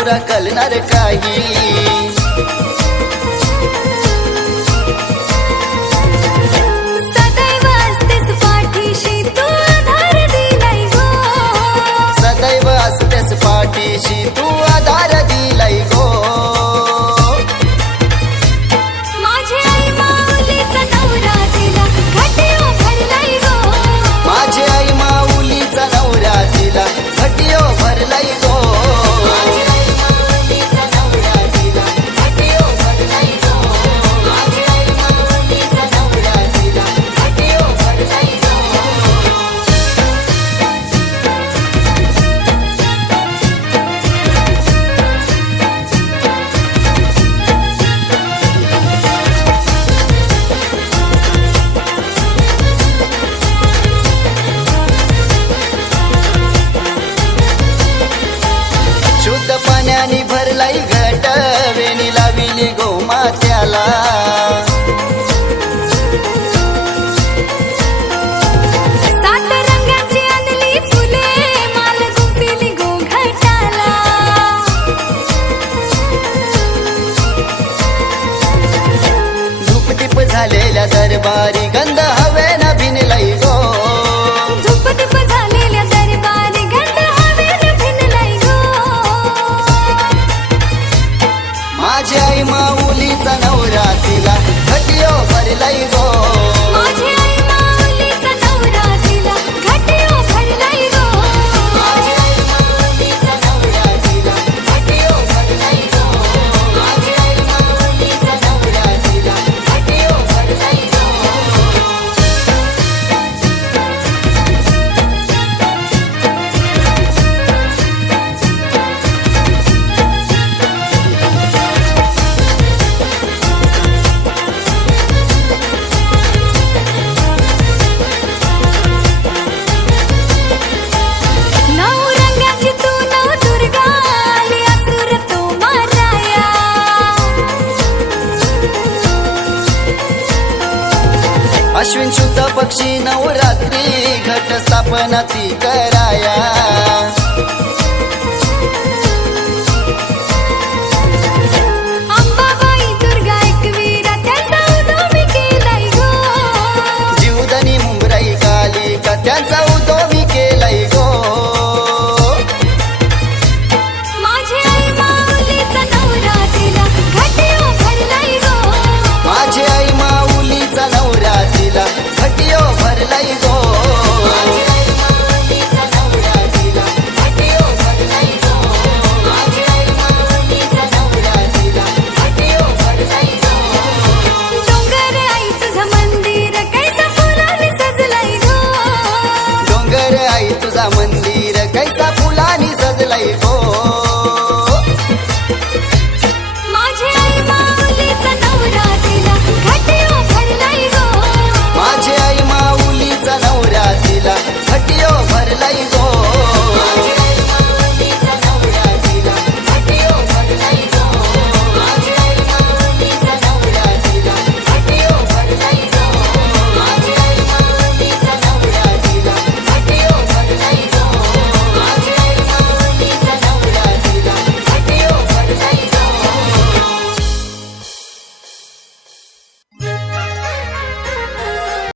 तुरा कळणार काही। सदैव असतेस पाठीशी तू आधार दिलाय गो, सदैव असतेस पाठीशी तू आधार दिलाय गो। माझी आई माऊलीचा नवरा तिला घटियो भरलाय गो, माझी आई माऊलीचा नवरा तिला घटियो भरलाय गो। माझी आई माऊलीचा नवरा तिला घटियो भरलाय गो, माझी आई माऊलीचा नवरा तिला घटियो भरलाय गो। शुद्ध पाण्याने भरलाई घट वेणी लाविली गोमात्याला। सात रंगाची आणली फुले माल गुंफिली गोघटाला, धूपदीप झालेल्या दरबारी गंध हवेनं भिनलाई गो। धूपदीप झालेल्या दरबारी गंध हवेनं भिनलाय गो। माझी आई माऊलीचा नवरा तिला घटियो भरलाई गो। माझी आई माऊलीचा नवरा तिला घटियो भरलाय गो, माझी आई माऊलीचा नवरा तिला घटियो भरलाय गो, माझी आई माऊलीचा नवरा तिला घटियो भरलाय गो। नऊ रंगाची तू नव दुर्गा आली असुर तो माराया, अश्विन शुद्ध पक्षी नवरात्री घट स्थापना ती कराया।